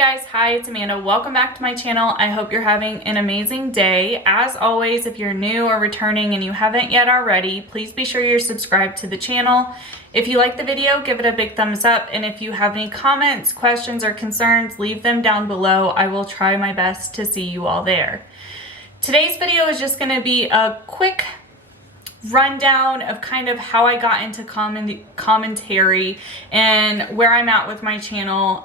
guys, hi, it's Amanda. Welcome back to my channel. I hope you're having an amazing day. As always, if you're new or returning and you haven't yet already, please be sure you're subscribed to the channel. If you like the video, give it a big thumbs up. And if you have any comments, questions, or concerns, leave them down below. I will try my best to see you all there. Today's video is just going to be a quick rundown of kind of how I got into commentary and where I'm at with my channel.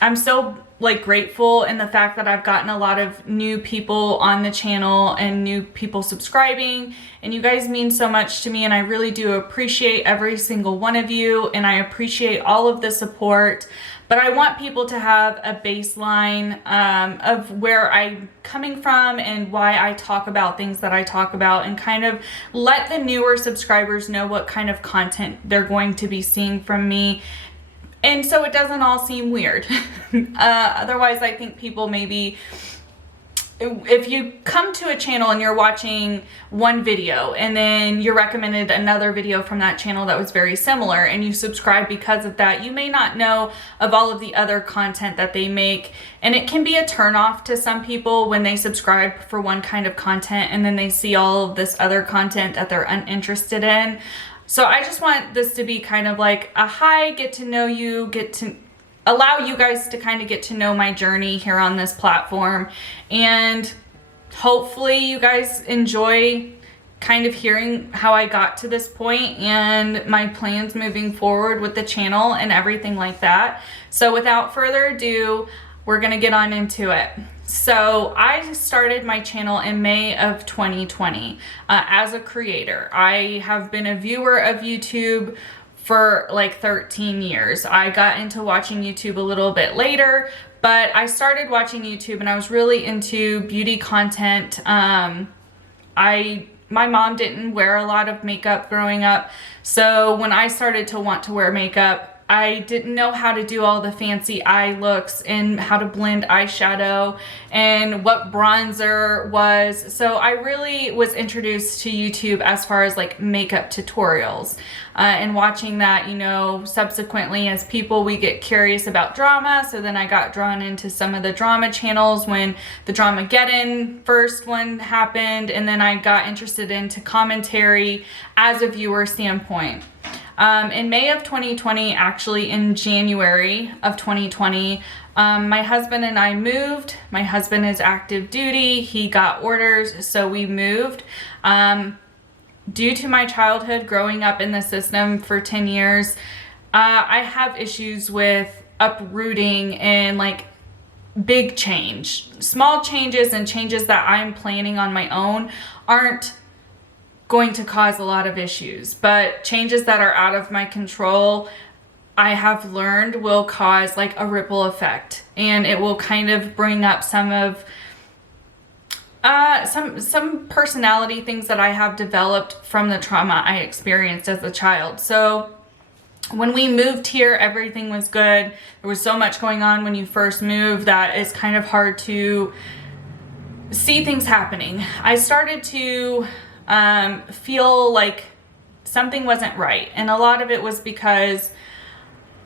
I'm so grateful in the fact that I've gotten a lot of new people on the channel and new people subscribing, and you guys mean so much to me, and I really do appreciate every single one of you, and I appreciate all of the support. But I want people to have a baseline of where I'm coming from and why I talk about things that I talk about, and kind of let the newer subscribers know what kind of content they're going to be seeing from me. And so it doesn't all seem weird. Otherwise, I think people maybe, if you come to a channel and you're watching one video and then you're recommended another video from that channel that was very similar and you subscribe because of that, you may not know of all of the other content that they make. And it can be a turnoff to some people when they subscribe for one kind of content and then they see all of this other content that they're uninterested in. So I just want this to be kind of like a hi, get to know you, get to allow you guys to kind of get to know my journey here on this platform. And hopefully you guys enjoy kind of hearing how I got to this point and my plans moving forward with the channel and everything like that. So without further ado, we're gonna get on into it. So I started my channel in May of 2020 as a creator. I have been a viewer of YouTube for like 13 years. I got into watching YouTube a little bit later, but I started watching YouTube and I was really into beauty content. My mom didn't wear a lot of makeup growing up, so when I started to want to wear makeup, I didn't know how to do all the fancy eye looks and how to blend eyeshadow and what bronzer was. So I really was introduced to YouTube as far as like makeup tutorials and watching that, you know, subsequently as people, we get curious about drama. So then I got drawn into some of the drama channels when the Dramageddon first one happened. And then I got interested into commentary as a viewer standpoint. In May of 2020, actually in January of 2020, my husband and I moved. My husband is active duty. He got orders, so we moved. Due to my childhood growing up in the system for 10 years, I have issues with uprooting and like big change. Small changes and changes that I'm planning on my own aren't going to cause a lot of issues, but changes that are out of my control, I have learned will cause like a ripple effect, and it will kind of bring up some of some personality things that I have developed from the trauma I experienced as a child. So when we moved here, everything was good. There was so much going on when you first move that it's kind of hard to see things happening. I started to feel like something wasn't right. And a lot of it was because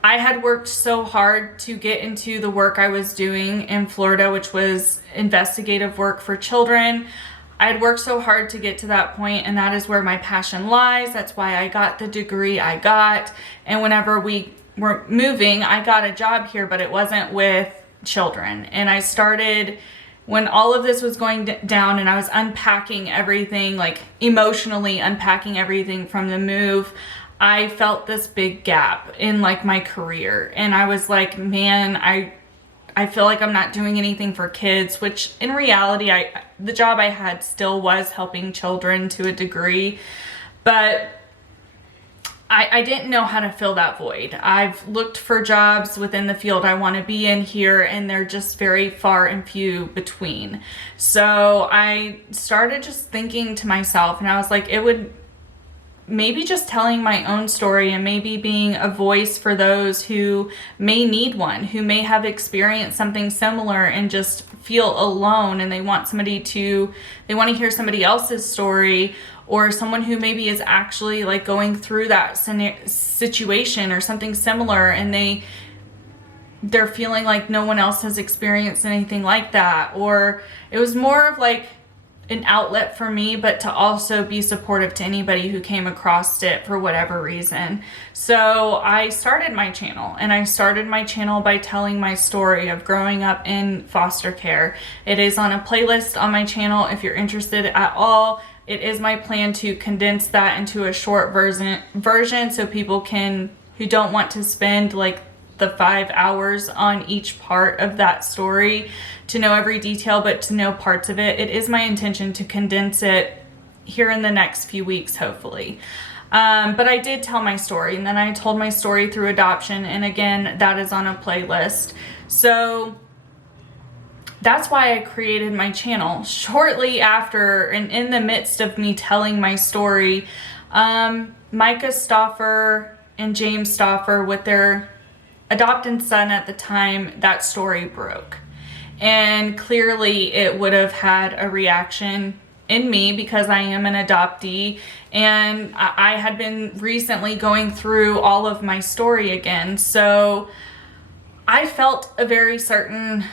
I had worked so hard to get into the work I was doing in Florida, which was investigative work for children. I had worked so hard to get to that point, and that is where my passion lies. That's why I got the degree I got. And whenever we were moving, I got a job here, but it wasn't with children. And I started when all of this was going down and I was unpacking everything, like emotionally unpacking everything from the move, I felt this big gap in like my career. And I was like, man, I feel like I'm not doing anything for kids, which in reality, the job I had still was helping children to a degree, but I didn't know how to fill that void. I've looked for jobs within the field I want to be in here, and they're just very far and few between. So I started just thinking to myself, and I was like, it would maybe just telling my own story and maybe being a voice for those who may need one, who may have experienced something similar and just feel alone, and they want to hear somebody else's story, or someone who maybe is actually like going through that situation or something similar, and they they're feeling like no one else has experienced anything like that. Or it was more of like an outlet for me, but to also be supportive to anybody who came across it for whatever reason. So I started my channel, and I started my channel by telling my story of growing up in foster care. It is on a playlist on my channel if you're interested at all. It is my plan to condense that into a short version so people can, who don't want to spend like the 5 hours on each part of that story to know every detail, but to know parts of it. It is my intention to condense it here in the next few weeks, hopefully. But I did tell my story, and then I told my story through adoption, and again, that is on a playlist. So that's why I created my channel. Shortly after, and in the midst of me telling my story, Micah Stauffer and James Stauffer, with their adopted son at the time, that story broke. And clearly it would have had a reaction in me because I am an adoptee, and I had been recently going through all of my story again. So I felt a very certain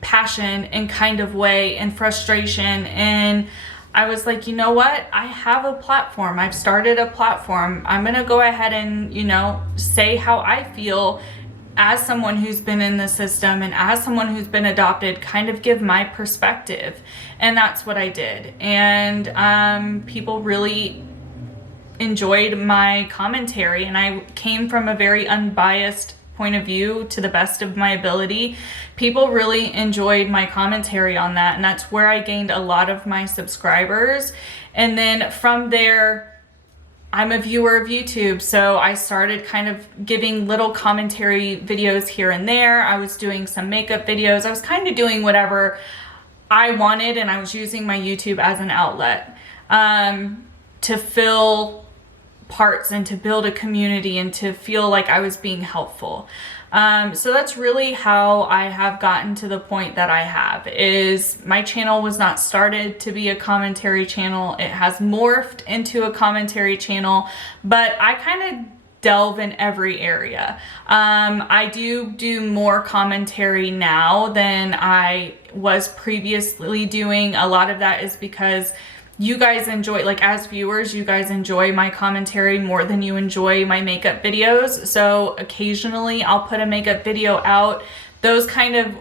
passion and kind of way and frustration, and I was like, you know what? I have a platform. I've started a platform. I'm going to go ahead and, you know, say how I feel as someone who's been in the system and as someone who's been adopted, kind of give my perspective. And that's what I did. And people really enjoyed my commentary, and I came from a very unbiased point of view to the best of my ability. People really enjoyed my commentary on that, and that's where I gained a lot of my subscribers. And then from there, I'm a viewer of YouTube, so I started kind of giving little commentary videos here and there. I was doing some makeup videos. I was kind of doing whatever I wanted, and I was using my YouTube as an outlet to fill parts and to build a community and to feel like I was being helpful. So that's really how I have gotten to the point that I have. Is my channel was not started to be a commentary channel. It has morphed into a commentary channel, but I kind of delve in every area. I do more commentary now than I was previously doing. A lot of that is because you guys enjoy, like as viewers, you guys enjoy my commentary more than you enjoy my makeup videos. So occasionally I'll put a makeup video out. Those kind of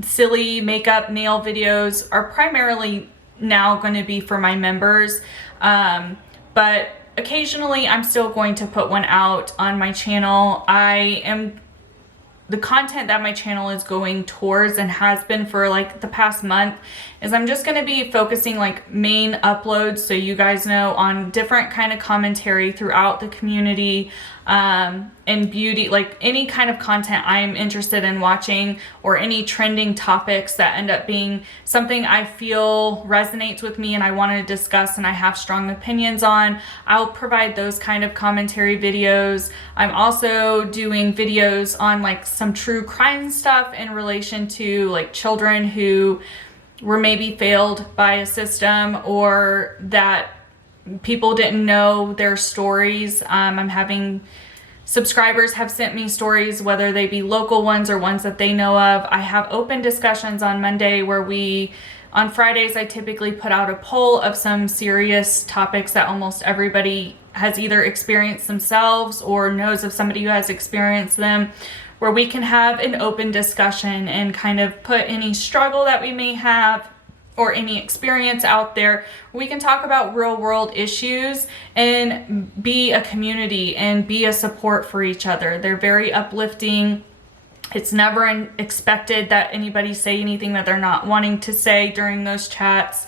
silly makeup nail videos are primarily now going to be for my members. But occasionally I'm still going to put one out on my channel. The content that my channel is going towards and has been for like the past month is I'm just going to be focusing like main uploads, so you guys know, on different kind of commentary throughout the community, and beauty, like any kind of content I'm interested in watching, or any trending topics that end up being something I feel resonates with me and I want to discuss and I have strong opinions on. I'll provide those kind of commentary videos. I'm also doing videos on like some true crime stuff in relation to like children who were maybe failed by a system, or that people didn't know their stories. I'm having subscribers have sent me stories, whether they be local ones or ones that they know of. I have open discussions on Monday where on Fridays, I typically put out a poll of some serious topics that almost everybody has either experienced themselves or knows of somebody who has experienced them, where we can have an open discussion and kind of put any struggle that we may have or any experience out there. We can talk about real world issues and be a community and be a support for each other. They're very uplifting. It's never expected that anybody say anything that they're not wanting to say during those chats.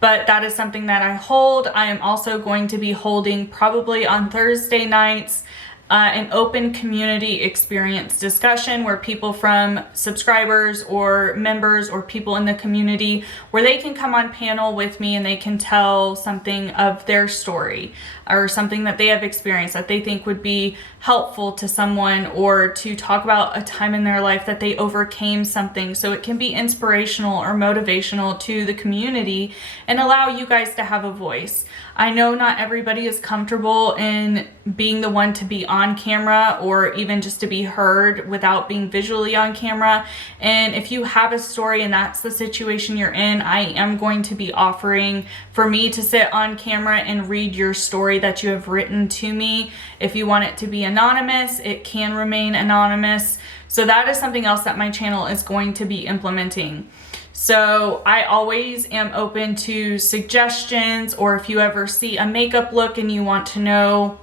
But that is something that I hold. I am also going to be holding, probably on Thursday nights, an open community experience discussion where people from subscribers or members or people in the community, where they can come on panel with me and they can tell something of their story or something that they have experienced that they think would be helpful to someone, or to talk about a time in their life that they overcame something, so it can be inspirational or motivational to the community and allow you guys to have a voice. I know not everybody is comfortable in being the one to be on camera or even just to be heard without being visually on camera. And if you have a story and that's the situation you're in, I am going to be offering for me to sit on camera and read your story that you have written to me. If you want it to be anonymous, it can remain anonymous. So that is something else that my channel is going to be implementing. So I always am open to suggestions, or if you ever see a makeup look and you want to know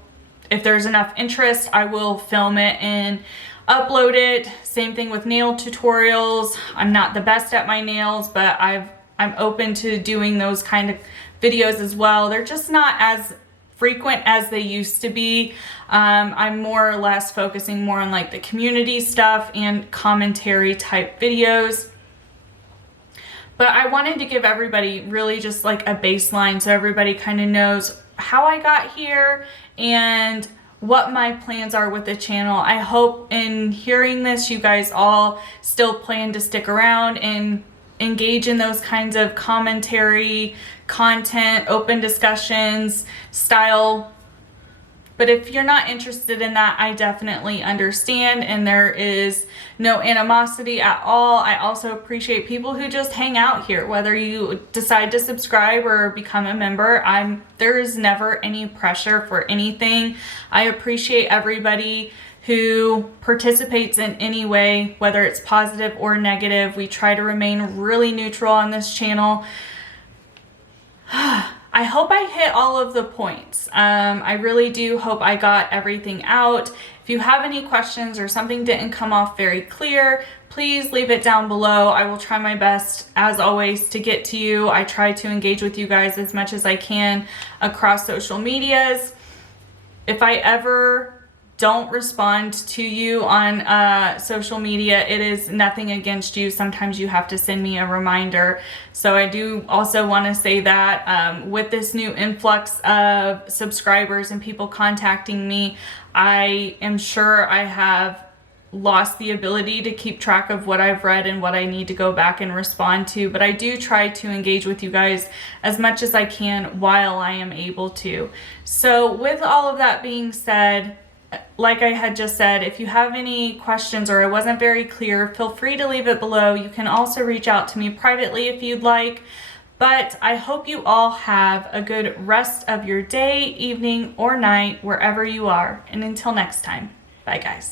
if there's enough interest, I will film it and upload it. Same thing with nail tutorials. I'm not the best at my nails, but I'm open to doing those kind of videos as well. They're just not as frequent as they used to be. I'm more or less focusing more on like the community stuff and commentary type videos. But I wanted to give everybody really just like a baseline so everybody kind of knows how I got here and what my plans are with the channel. I hope in hearing this, you guys all still plan to stick around and engage in those kinds of commentary, content, open discussions, style. But if you're not interested in that, I definitely understand, and there is no animosity at all. I also appreciate people who just hang out here, whether you decide to subscribe or become a member. There is never any pressure for anything. I appreciate everybody who participates in any way, whether it's positive or negative. We try to remain really neutral on this channel. I hope I hit all of the points. I really do hope I got everything out. If you have any questions or something didn't come off very clear, please leave it down below. I will try my best, as always, to get to you. I try to engage with you guys as much as I can across social medias. If I ever don't respond to you on social media, it is nothing against you. Sometimes you have to send me a reminder. So I do also want to say that with this new influx of subscribers and people contacting me, I am sure I have lost the ability to keep track of what I've read and what I need to go back and respond to, but I do try to engage with you guys as much as I can while I am able to. So with all of that being said, like I had just said, if you have any questions or it wasn't very clear, feel free to leave it below. You can also reach out to me privately if you'd like. But I hope you all have a good rest of your day, evening, or night, wherever you are. And until next time, bye guys.